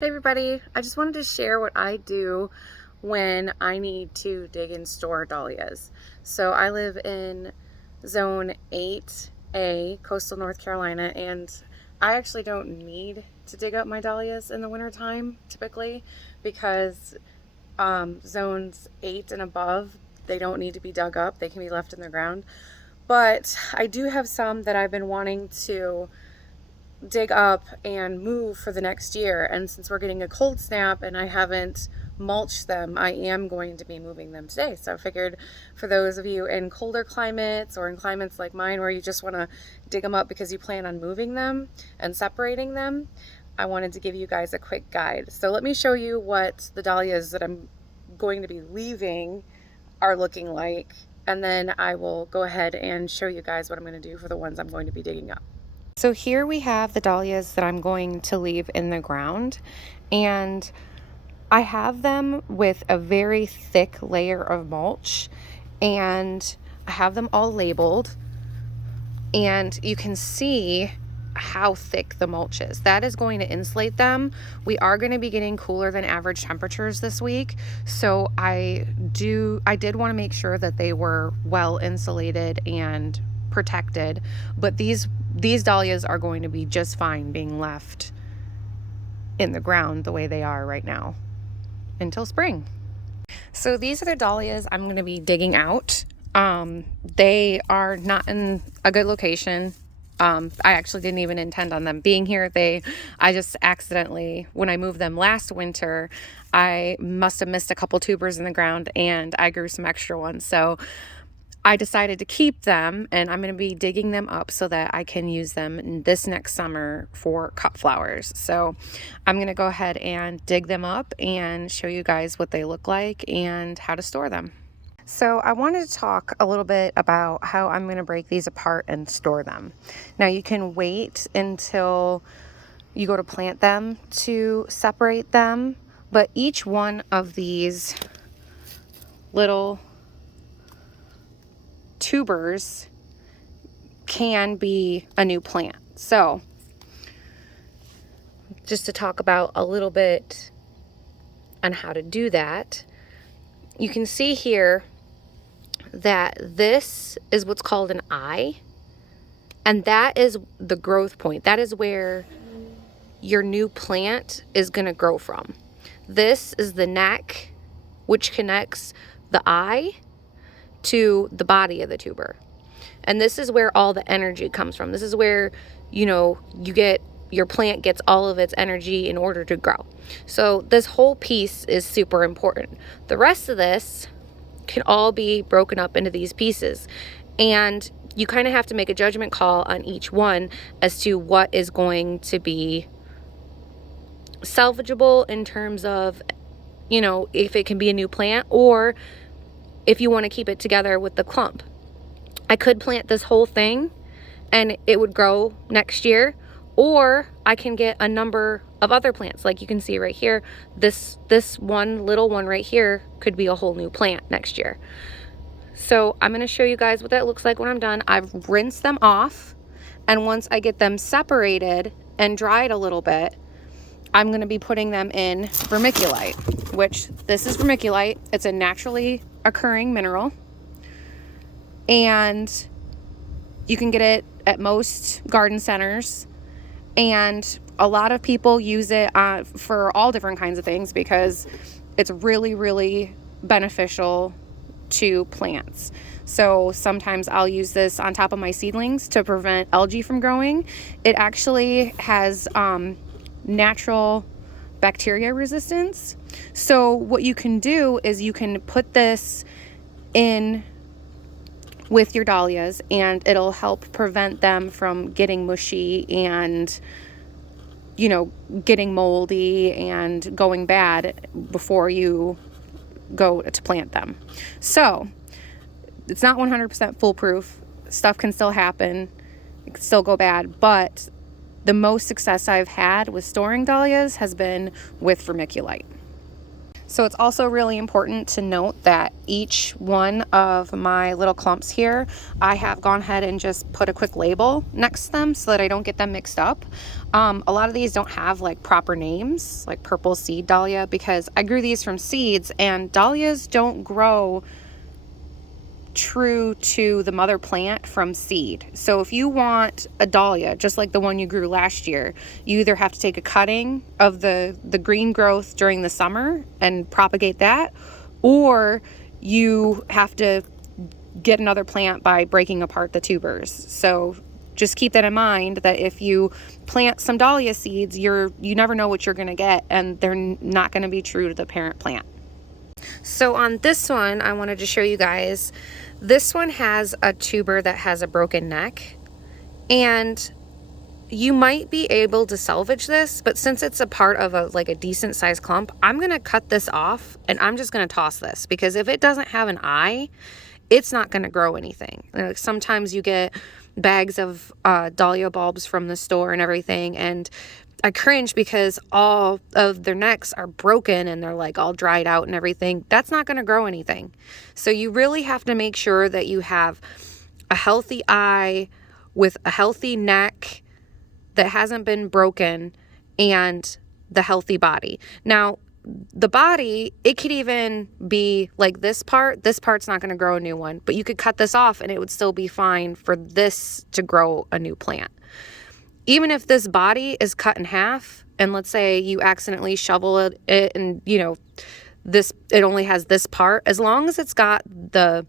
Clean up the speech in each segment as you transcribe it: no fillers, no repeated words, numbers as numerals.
Hey everybody, I just wanted to share what I do when I need to dig and store dahlias. So I live in zone 8A, coastal North Carolina, and I actually don't need to dig up my dahlias in the wintertime typically because zones 8 and above, they don't need to be dug up, they can be left in the ground. But I do have some that I've been wanting to dig up and move for the next year, and since we're getting a cold snap and I haven't mulched them, I am going to be moving them today. So I figured for those of you in colder climates or in climates like mine where you just want to dig them up because you plan on moving them and separating them, I wanted to give you guys a quick guide. So let me show you what the dahlias that I'm going to be leaving are looking like, and then I will go ahead and show you guys what I'm going to do for the ones I'm going to be digging up. So here we have the dahlias that I'm going to leave in the ground, and I have them with a very thick layer of mulch, and I have them all labeled, and you can see how thick the mulch is. That is going to insulate them. We are going to be getting cooler than average temperatures this week, so I did want to make sure that they were well insulated and protected, but these dahlias are going to be just fine being left in the ground the way they are right now until spring. So these are the dahlias I'm going to be digging out. They are not in a good location. I actually didn't even intend on them being here. I just accidentally, when I moved them last winter, I must have missed a couple tubers in the ground and I grew some extra ones. So I decided to keep them, and I'm going to be digging them up so that I can use them this next summer for cut flowers. So I'm going to go ahead and dig them up and show you guys what they look like and how to store them. So I wanted to talk a little bit about how I'm going to break these apart and store them. Now you can wait until you go to plant them to separate them, but each one of these little tubers can be a new plant. So just to talk about a little bit on how to do that, you can see here that this is what's called an eye, and that is the growth point. That is where your new plant is going to grow from. This is the neck, which connects the eye to the body of the tuber. And this is where all the energy comes from. This is where, your plant gets all of its energy in order to grow. So this whole piece is super important. The rest of this can all be broken up into these pieces. And you kind of have to make a judgment call on each one as to what is going to be salvageable in terms of, if it can be a new plant, or if you want to keep it together with the clump. I could plant this whole thing and it would grow next year, or I can get a number of other plants. Like you can see right here, this one little one right here could be a whole new plant next year. So I'm going to show you guys what that looks like when I'm done. I've rinsed them off, and once I get them separated and dried a little bit, I'm going to be putting them in vermiculite, which this is vermiculite. It's a naturally occurring mineral, and you can get it at most garden centers, and a lot of people use it for all different kinds of things because it's really, really beneficial to plants. So sometimes I'll use this on top of my seedlings to prevent algae from growing. It actually has natural bacteria resistance. So what you can do is you can put this in with your dahlias, and it'll help prevent them from getting mushy and getting moldy and going bad before you go to plant them. So it's not 100% foolproof. Stuff can still happen. It can still go bad, but the most success I've had with storing dahlias has been with vermiculite. So it's also really important to note that each one of my little clumps here, I have gone ahead and just put a quick label next to them so that I don't get them mixed up. A lot of these don't have like proper names, like purple seed dahlia, because I grew these from seeds, and dahlias don't grow true to the mother plant from seed. So if you want a dahlia just like the one you grew last year, you either have to take a cutting of the green growth during the summer and propagate that, or you have to get another plant by breaking apart the tubers. So just keep that in mind, that if you plant some dahlia seeds, you never know what you're going to get, and they're not going to be true to the parent plant. So on this one, I wanted to show you guys, this one has a tuber that has a broken neck, and you might be able to salvage this, but since it's a part of a decent sized clump, I'm going to cut this off and I'm just going to toss this, because if it doesn't have an eye, it's not going to grow anything. Like sometimes you get bags of dahlia bulbs from the store and everything, and I cringe because all of their necks are broken and they're like all dried out and everything. That's not going to grow anything. So you really have to make sure that you have a healthy eye with a healthy neck that hasn't been broken, and the healthy body. Now, the body, it could even be like this part's not going to grow a new one, but you could cut this off and it would still be fine for this to grow a new plant. Even if this body is cut in half, and let's say you accidentally shovel it and, it only has this part, as long as it's got the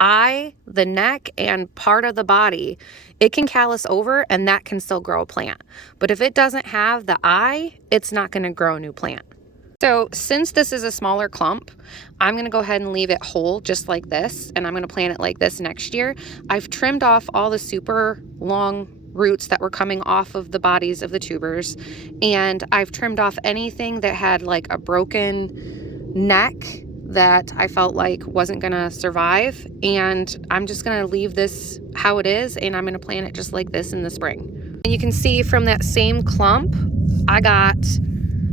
eye, the neck, and part of the body, it can callus over and that can still grow a plant. But if it doesn't have the eye, it's not going to grow a new plant. So since this is a smaller clump, I'm going to go ahead and leave it whole just like this, and I'm going to plant it like this next year. I've trimmed off all the super long roots that were coming off of the bodies of the tubers, and I've trimmed off anything that had like a broken neck that I felt like wasn't gonna survive, and I'm just gonna leave this how it is, and I'm gonna plant it just like this in the spring. And you can see from that same clump, I got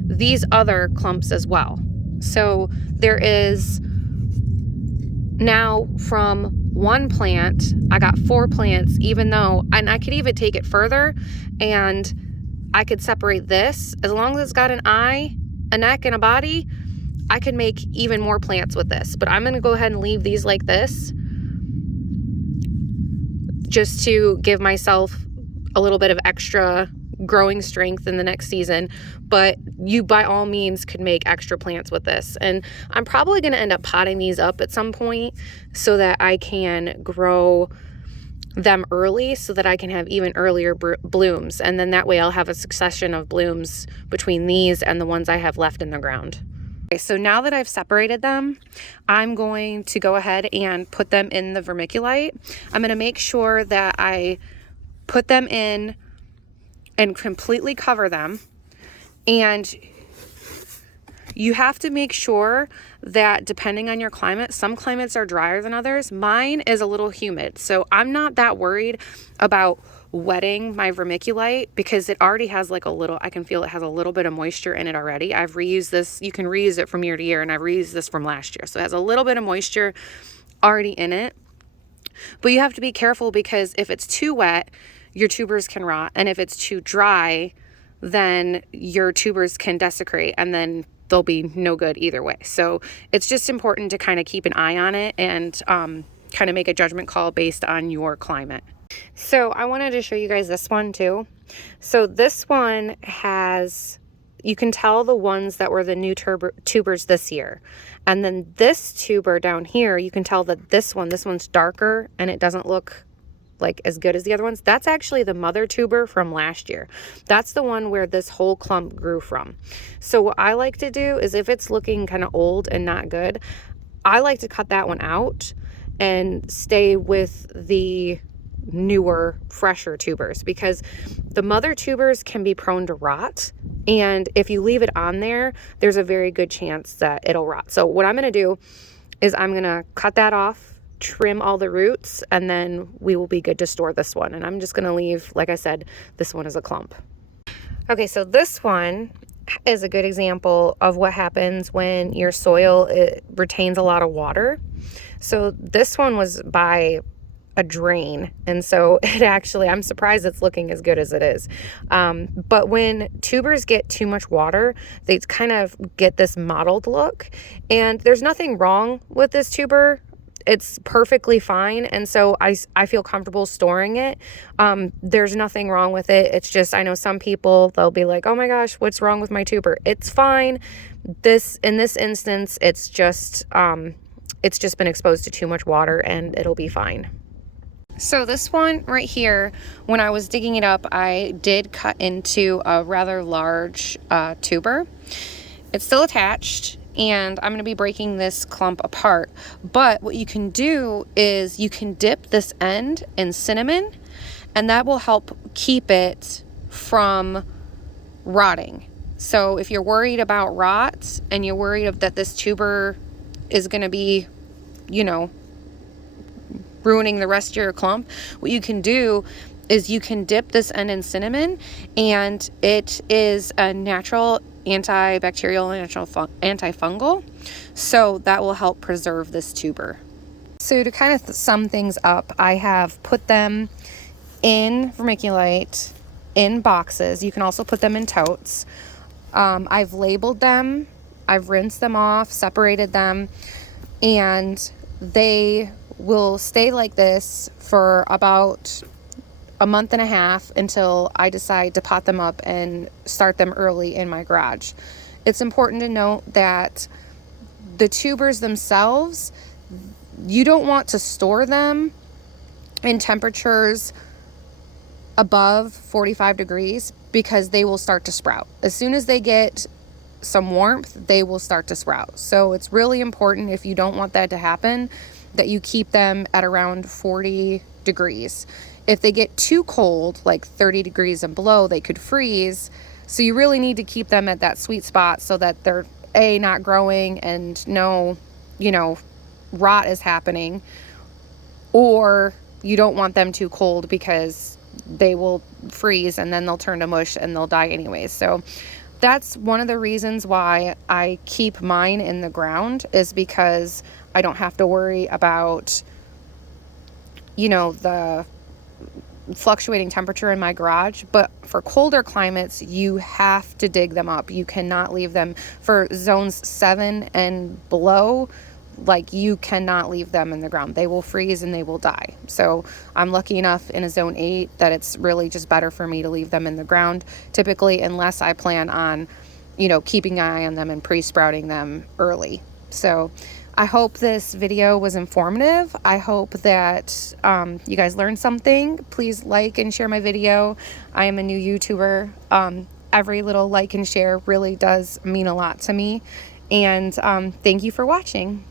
these other clumps as well. So there is now from one plant, I got 4 plants, even though, and I could even take it further and I could separate this. As long as it's got an eye, a neck, and a body, I could make even more plants with this. But I'm going to go ahead and leave these like this, just to give myself a little bit of extra growing strength in the next season. But you by all means could make extra plants with this, and I'm probably going to end up potting these up at some point so that I can grow them early, so that I can have even earlier blooms, and then that way I'll have a succession of blooms between these and the ones I have left in the ground. Okay, so now that I've separated them, I'm going to go ahead and put them in the vermiculite. I'm going to make sure that I put them in and completely cover them. And you have to make sure that depending on your climate, some climates are drier than others. Mine is a little humid, so I'm not that worried about wetting my vermiculite, because it already has like a little, I can feel it has a little bit of moisture in it already. I've reused this. You can reuse it from year to year, and I've reused this from last year. So it has a little bit of moisture already in it. But you have to be careful, because if it's too wet, your tubers can rot, and if it's too dry, then your tubers can desecrate, and then they'll be no good either way. So it's just important to kind of keep an eye on it and kind of make a judgment call based on your climate. So I wanted to show you guys this one too. So this one has, you can tell the ones that were the new tubers this year. And then this tuber down here, you can tell that this one's darker and it doesn't look like as good as the other ones. That's actually the mother tuber from last year. That's the one where this whole clump grew from. So what I like to do is, if it's looking kind of old and not good, I like to cut that one out and stay with the newer, fresher tubers, because the mother tubers can be prone to rot, and if you leave it on there, there's a very good chance that it'll rot. So what I'm going to do is I'm going to cut that off, trim all the roots, and then we will be good to store this one. And I'm just going to leave, like I said, this one as a clump. Okay, so this one is a good example of what happens when your soil retains a lot of water. So this one was by a drain, and so it actually, I'm surprised it's looking as good as it is. But when tubers get too much water, they kind of get this mottled look, and there's nothing wrong with this tuber. It's perfectly fine, and so I feel comfortable storing it. There's nothing wrong with it. It's just, I know some people, they'll be like, oh my gosh, what's wrong with my tuber? It's fine. In this instance, it's just been exposed to too much water, and it'll be fine. So this one right here, when I was digging it up, I did cut into a rather large tuber. It's still attached, and I'm going to be breaking this clump apart. But what you can do is you can dip this end in cinnamon, and that will help keep it from rotting. So if you're worried about rot and you're worried that this tuber is going to be, you know, ruining the rest of your clump, what you can do is you can dip this end in cinnamon, and it is a natural antibacterial, natural antifungal, so that will help preserve this tuber. So to kind of sum things up, I have put them in vermiculite in boxes. You can also put them in totes. I've labeled them, I've rinsed them off, separated them, and they will stay like this for about a month and a half until I decide to pot them up and start them early in my garage. It's important to note that the tubers themselves, you don't want to store them in temperatures above 45 degrees because they will start to sprout. As soon as they get some warmth, they will start to sprout. So it's really important, if you don't want that to happen, that you keep them at around 40 degrees. If they get too cold, like 30 degrees and below, they could freeze. So you really need to keep them at that sweet spot so that they're not growing and no, rot is happening. Or you don't want them too cold because they will freeze and then they'll turn to mush and they'll die anyways. So that's one of the reasons why I keep mine in the ground, is because I don't have to worry about, the fluctuating temperature in my garage. But for colder climates, you have to dig them up. You cannot leave them for zones 7 and below. Like, you cannot leave them in the ground. They will freeze and they will die. So I'm lucky enough in a zone 8 that it's really just better for me to leave them in the ground, typically, unless I plan on, keeping an eye on them and pre-sprouting them early. So I hope this video was informative. I hope that you guys learned something. Please like and share my video. I am a new YouTuber. Every little like and share really does mean a lot to me. And thank you for watching.